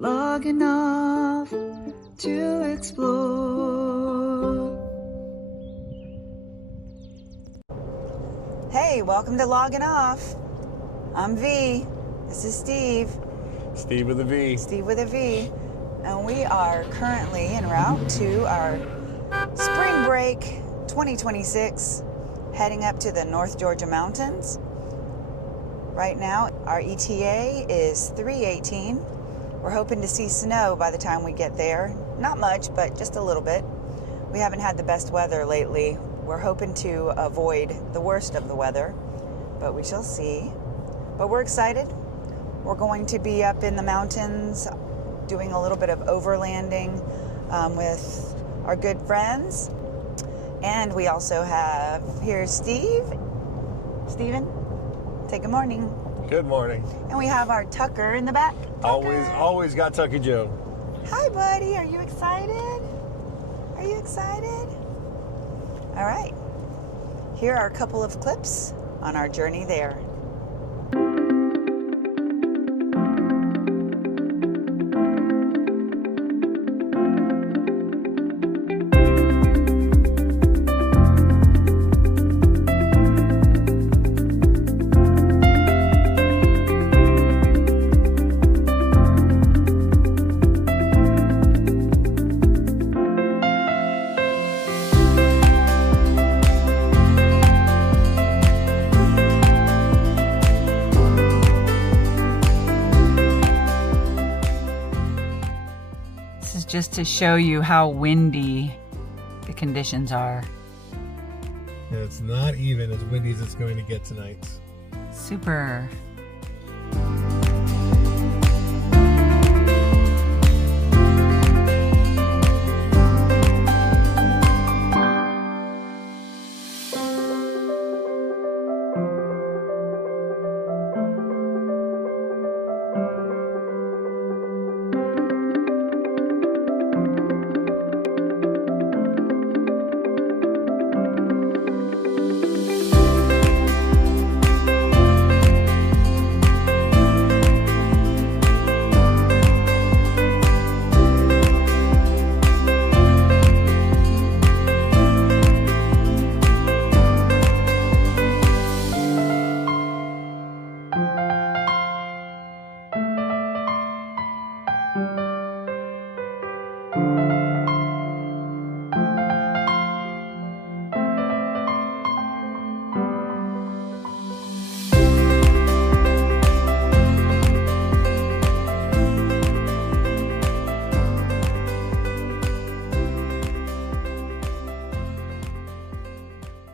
logging off to explore. Hey, welcome to Logging Off. I'm V. This is Steve. Steve with a V. Steve with a V. And we are currently en route to our spring break 2026, heading up to the North Georgia mountains. Right now, our ETA is 3:18. We're hoping to see snow by the time we get there. Not much, but just a little bit. We haven't had the best weather lately. We're hoping to avoid the worst of the weather, but we shall see. But we're excited. We're going to be up in the mountains doing a little bit of overlanding with our good friends. And we also have here Steve. Steven, say good morning. Good morning. And we have our Tucker in the back. Tucker. Always got Tucky Joe. Hi, buddy. Are you excited? Are you excited? All right. Here are a couple of clips on our journey there. Just to show you how windy the conditions are. It's not even as windy as it's going to get tonight. Super.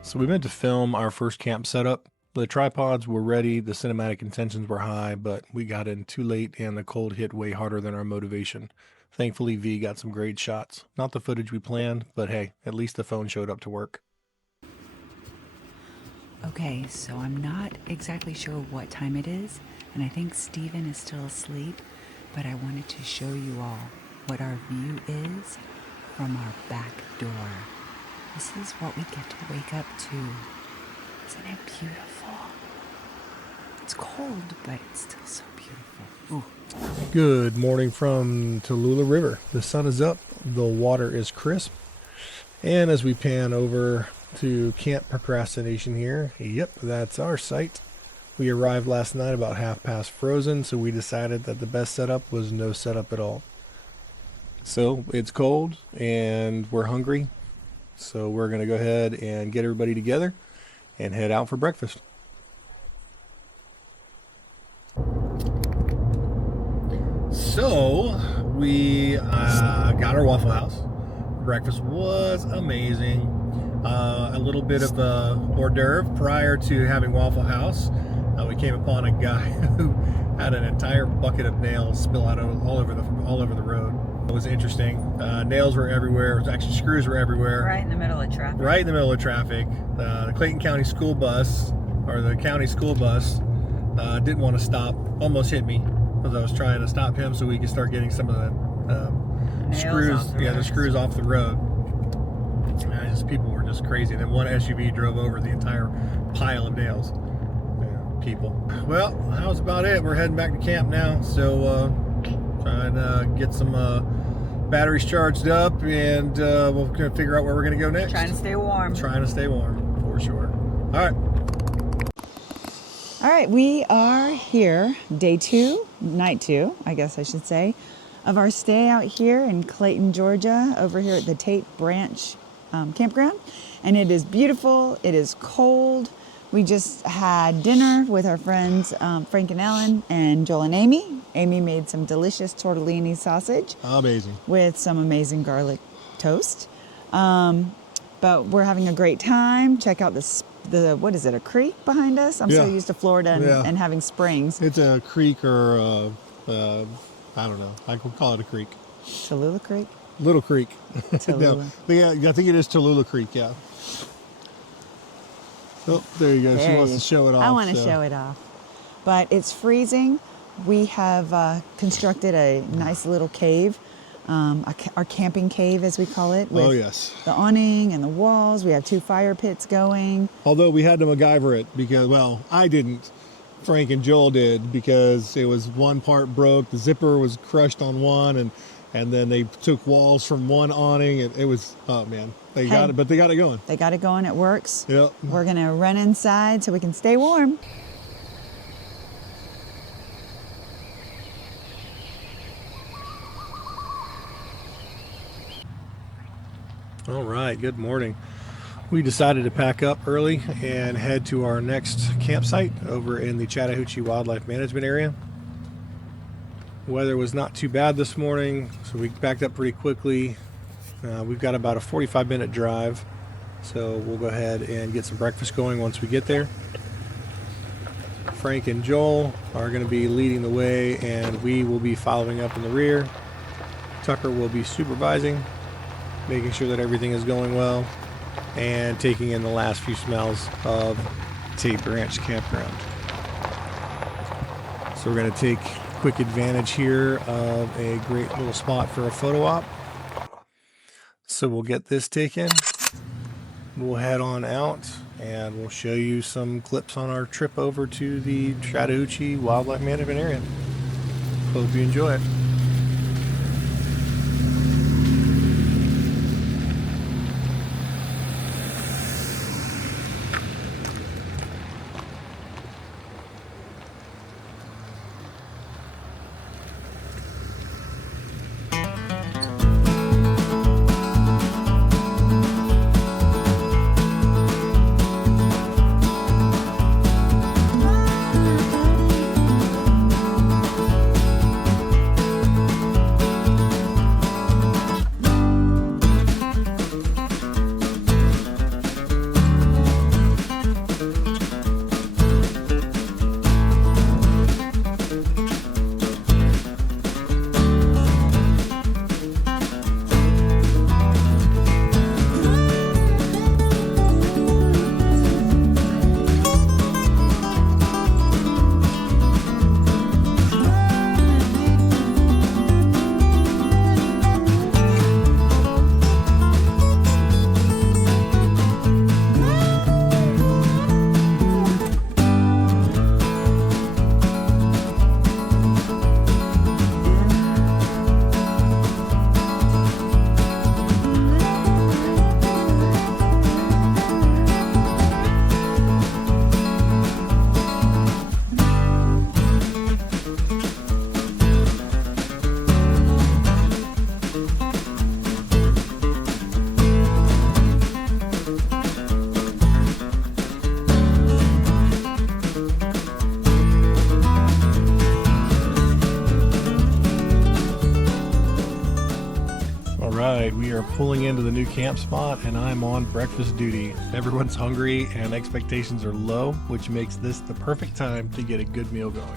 So we meant to film our first camp setup. The tripods were ready, the cinematic intentions were high, but we got in too late and the cold hit way harder than our motivation. Thankfully, V got some great shots. Not the footage we planned, but hey, at least the phone showed up to work. Okay, so I'm not exactly sure what time it is, and I think Steven is still asleep, but I wanted to show you all what our view is from our back door. This is what we get to wake up to. Isn't it beautiful? It's cold, but it's still so beautiful. Ooh. Good morning from Tallulah River. The sun is up, the water is crisp, and as we pan over to Camp Procrastination here, yep, that's our site. We arrived last night about 1/2 frozen, so we decided that the best setup was no setup at all. So it's cold and we're hungry. So we're going to go ahead and get everybody together and head out for breakfast. So we got our Waffle House. Breakfast was amazing. A little bit of a hors d'oeuvre prior to having Waffle House. We came upon a guy who had an entire bucket of nails spill out all over the road. It was interesting. Nails were everywhere. Actually, screws were everywhere. Right in the middle of traffic. Right in the middle of traffic. The Clayton County school bus, or the county school bus, didn't want to stop. Almost hit me because I was trying to stop him so we could start getting some of the screws. The screws off the road. People were just crazy. And then one SUV drove over the entire pile of nails. People. Well, that was about it. We're heading back to camp now. So trying and get some batteries charged up, and we'll figure out where we're going to go next. Trying to stay warm. Trying to stay warm, for sure. All right. All right, we are here, day 2, night 2, I guess I should say, of our stay out here in Clayton, Georgia, over here at the Tate Branch Campground. And it is beautiful, it is cold. We just had dinner with our friends Frank and Ellen and Joel and Amy. Amy made some delicious tortellini sausage. Amazing. With some amazing garlic toast. But we're having a great time. Check out what is it, a creek behind us? I'm so used to Florida and having springs. It's a creek, or I don't know. I could call it a creek. Tallulah Creek? Little Creek. Tallulah. No, I think it is Tallulah Creek, yeah. Oh, there you go. She wants to show it off. I want to show it off. But it's freezing. We have constructed a nice little cave, our camping cave, as we call it. With the awning and the walls. We have 2 fire pits going. Although we had to MacGyver it because, well, I didn't. Frank and Joel did, because it was one part broke. The zipper was crushed on one, and then they took walls from one awning. It was, oh man, they got it, but they got it going. They got it going. It works. Yep. We're going to run inside so we can stay warm. All right, good morning. We decided to pack up early and head to our next campsite over in the Chattahoochee Wildlife Management Area. Weather was not too bad this morning, so we backed up pretty quickly. We've got about a 45-minute drive, so we'll go ahead and get some breakfast going once we get there. Frank and Joel are going to be leading the way, and we will be following up in the rear. Tucker will be supervising, making sure that everything is going well, and taking in the last few smells of Tate Branch Campground. So we're going to take quick advantage here of a great little spot for a photo op. So we'll get this taken. We'll head on out and we'll show you some clips on our trip over to the Chattahoochee Wildlife Management Area. Hope you enjoy it. We are pulling into the new camp spot and I'm on breakfast duty. Everyone's hungry and expectations are low, which makes this the perfect time to get a good meal going.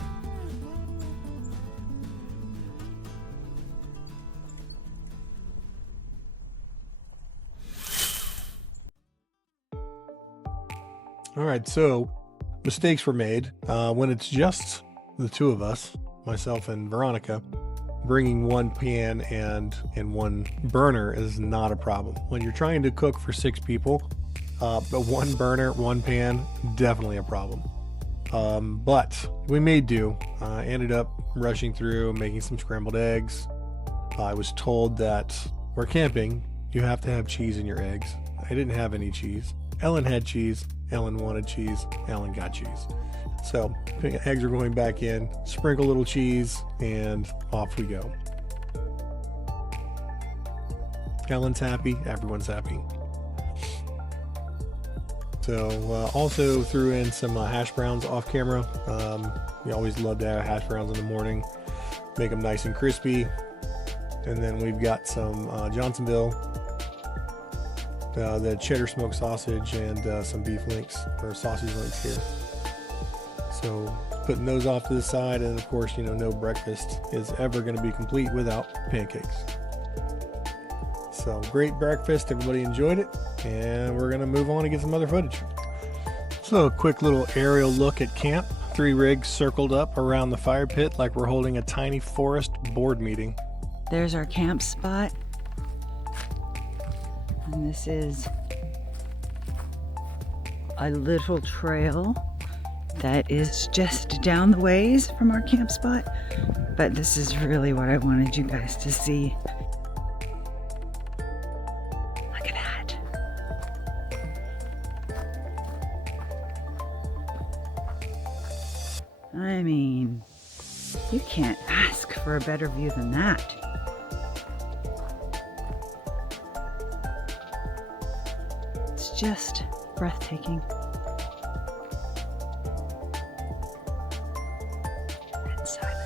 All right, so mistakes were made. When it's just the two of us, myself and Veronica, bringing one pan and one burner is not a problem. When you're trying to cook for 6 people, but one burner, one pan, definitely a problem. But we made do. Ended up rushing through, making some scrambled eggs. I was told that we're camping, you have to have cheese in your eggs. I didn't have any cheese. Ellen had cheese. Ellen wanted cheese. Ellen got cheese. So eggs are going back in, sprinkle a little cheese, and off we go. Ellen's happy, everyone's happy. So also threw in some hash browns off camera. We always love to have hash browns in the morning, make them nice and crispy. And then we've got some Johnsonville, the cheddar smoked sausage, and some beef links, or sausage links here. So putting those off to the side, and of course, you know, no breakfast is ever going to be complete without pancakes. So great breakfast, everybody enjoyed it, and we're going to move on and get some other footage. So a quick little aerial look at camp. 3 rigs circled up around the fire pit like we're holding a tiny forest board meeting. There's our camp spot. And this is a little trail that is just down the ways from our camp spot. But this is really what I wanted you guys to see. Look at that. I mean, you can't ask for a better view than that. It's just breathtaking. And silent.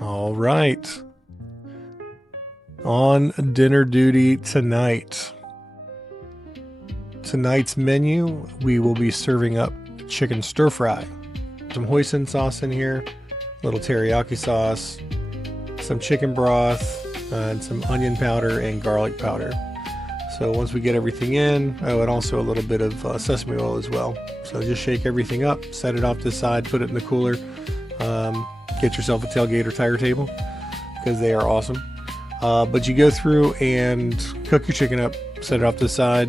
All right. On dinner duty tonight. Tonight's menu, we will be serving up chicken stir fry. Some hoisin sauce in here, a little teriyaki sauce, some chicken broth, and some onion powder and garlic powder. So once we get everything in, and also a little bit of sesame oil as well. So just shake everything up, set it off to the side, put it in the cooler. Get yourself a tailgate or tire table because they are awesome. But you go through and cook your chicken up, set it off to the side,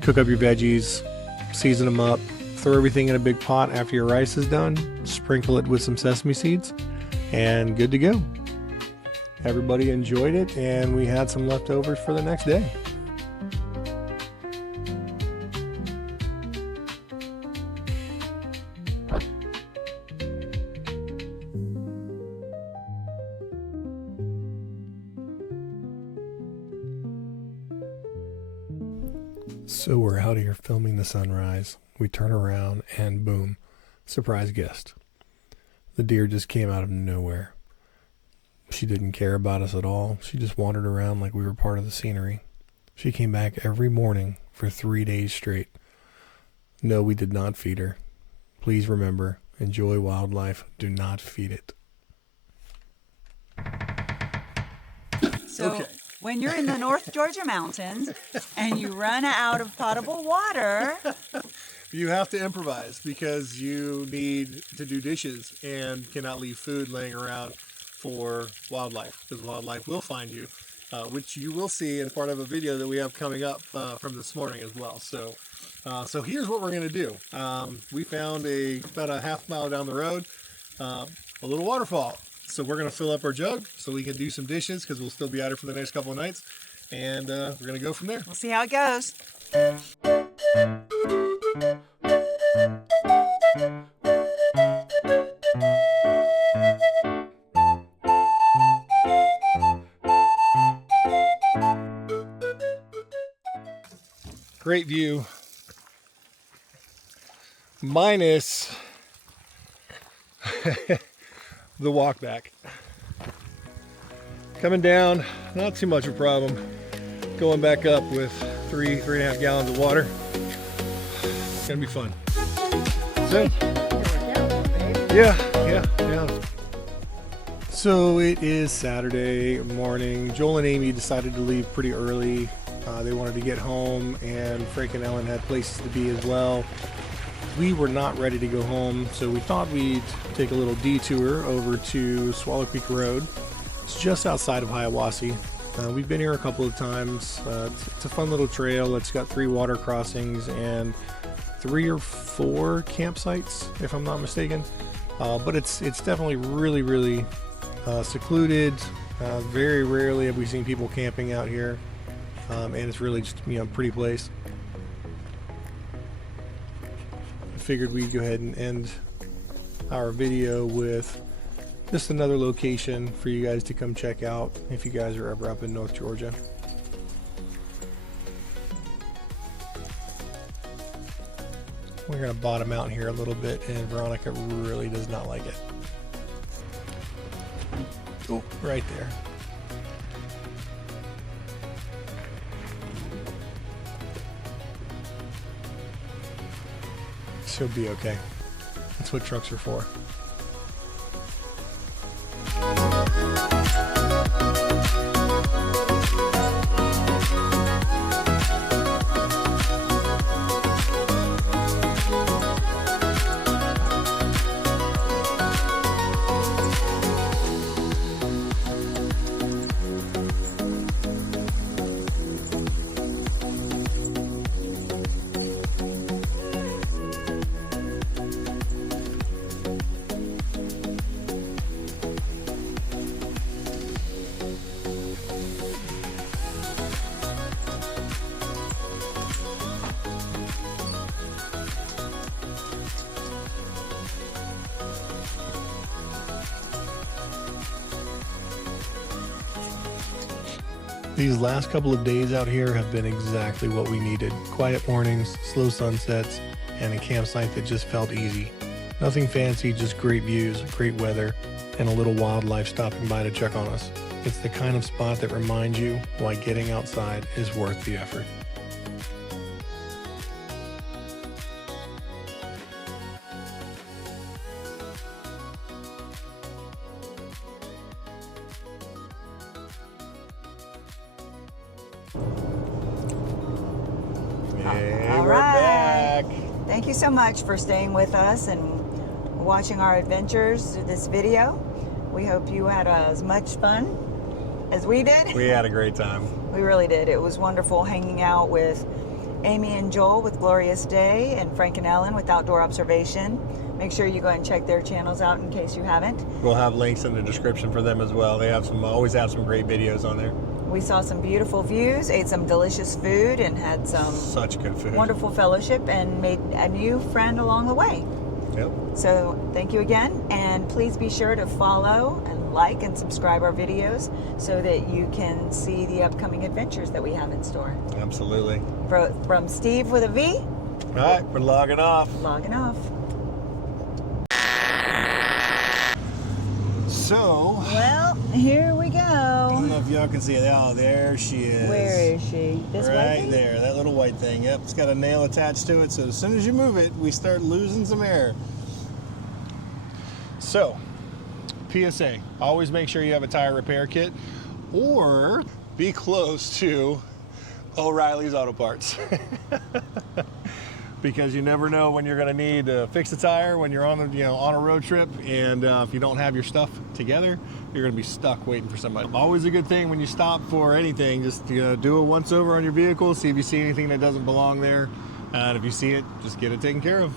cook up your veggies, season them up, throw everything in a big pot after your rice is done, sprinkle it with some sesame seeds, and good to go. Everybody enjoyed it, and we had some leftovers for the next day. So we're out here filming the sunrise. We turn around and boom, surprise guest. The deer just came out of nowhere. She didn't care about us at all. She just wandered around like we were part of the scenery. She came back every morning for 3 days straight. No, we did not feed her. Please remember, enjoy wildlife. Do not feed it. So Okay. when you're in the North Georgia mountains and you run out of potable water, You have to improvise because you need to do dishes and cannot leave food laying around for wildlife, because wildlife will find you, which you will see in part of a video that we have coming up from this morning as well. So here's what we're going to do. We found about a half mile down the road, a little waterfall. So we're going to fill up our jug so we can do some dishes because we'll still be out here for the next couple of nights. And we're going to go from there. we'll see how it goes. Great view. Minus the walk back. Coming down, not too much of a problem. Going back up with 3.5 gallons of water. It's gonna be fun. So, Yeah. So it is Saturday morning. Joel and Amy decided to leave pretty early. They wanted to get home, and Frank and Ellen had places to be as well. We were not ready to go home, so we thought we'd take a little detour over to Swallow Creek Road. It's just outside of Hiawassee. We've been here a couple of times. It's a fun little trail. It's got 3 water crossings and 3 or 4 campsites, if I'm not mistaken. But it's definitely really secluded. Very rarely have we seen people camping out here, and it's really just a pretty place. I figured we'd go ahead and end our video with just another location for you guys to come check out if you guys are ever up in North Georgia. We're going to bottom out here a little bit, and Veronica really does not like it. Oh, right there. She'll be okay. That's what trucks are for. These last couple of days out here have been exactly what we needed. Quiet mornings, slow sunsets, and a campsite that just felt easy. Nothing fancy, just great views, great weather, and a little wildlife stopping by to check on us. It's the kind of spot that reminds you why getting outside is worth the effort. All right. Thank you so much for staying with us and watching our adventures through this video. We hope you had as much fun as we did. We had a great time. We really did. It was wonderful hanging out with Amy and Joel with Glorious Day and Frank and Ellen with Outdoor Observation. Make sure you go and check their channels out in case you haven't. We'll have links in the description for them as well. They have always have some great videos on there. We saw some beautiful views, ate some delicious food, and had some such good food, wonderful fellowship, and made a new friend along the way. Yep. So thank you again, and please be sure to follow and like and subscribe our videos so that you can see the upcoming adventures that we have in store. Absolutely. From Steve with a V. All right, we're logging off. Logging off. So, well, here we go. I don't know if y'all can see it. Oh, there she is. Where is she? This right there, that little white thing. Yep, it's got a nail attached to it, so as soon as you move it, we start losing some air. So, PSA, always make sure you have a tire repair kit or be close to O'Reilly's Auto Parts. Because you never know when you're going to need to fix a tire when you're on a road trip, and if you don't have your stuff together, you're going to be stuck waiting for somebody. Always a good thing when you stop for anything, just do a once over on your vehicle, see if you see anything that doesn't belong there, and if you see it, just get it taken care of.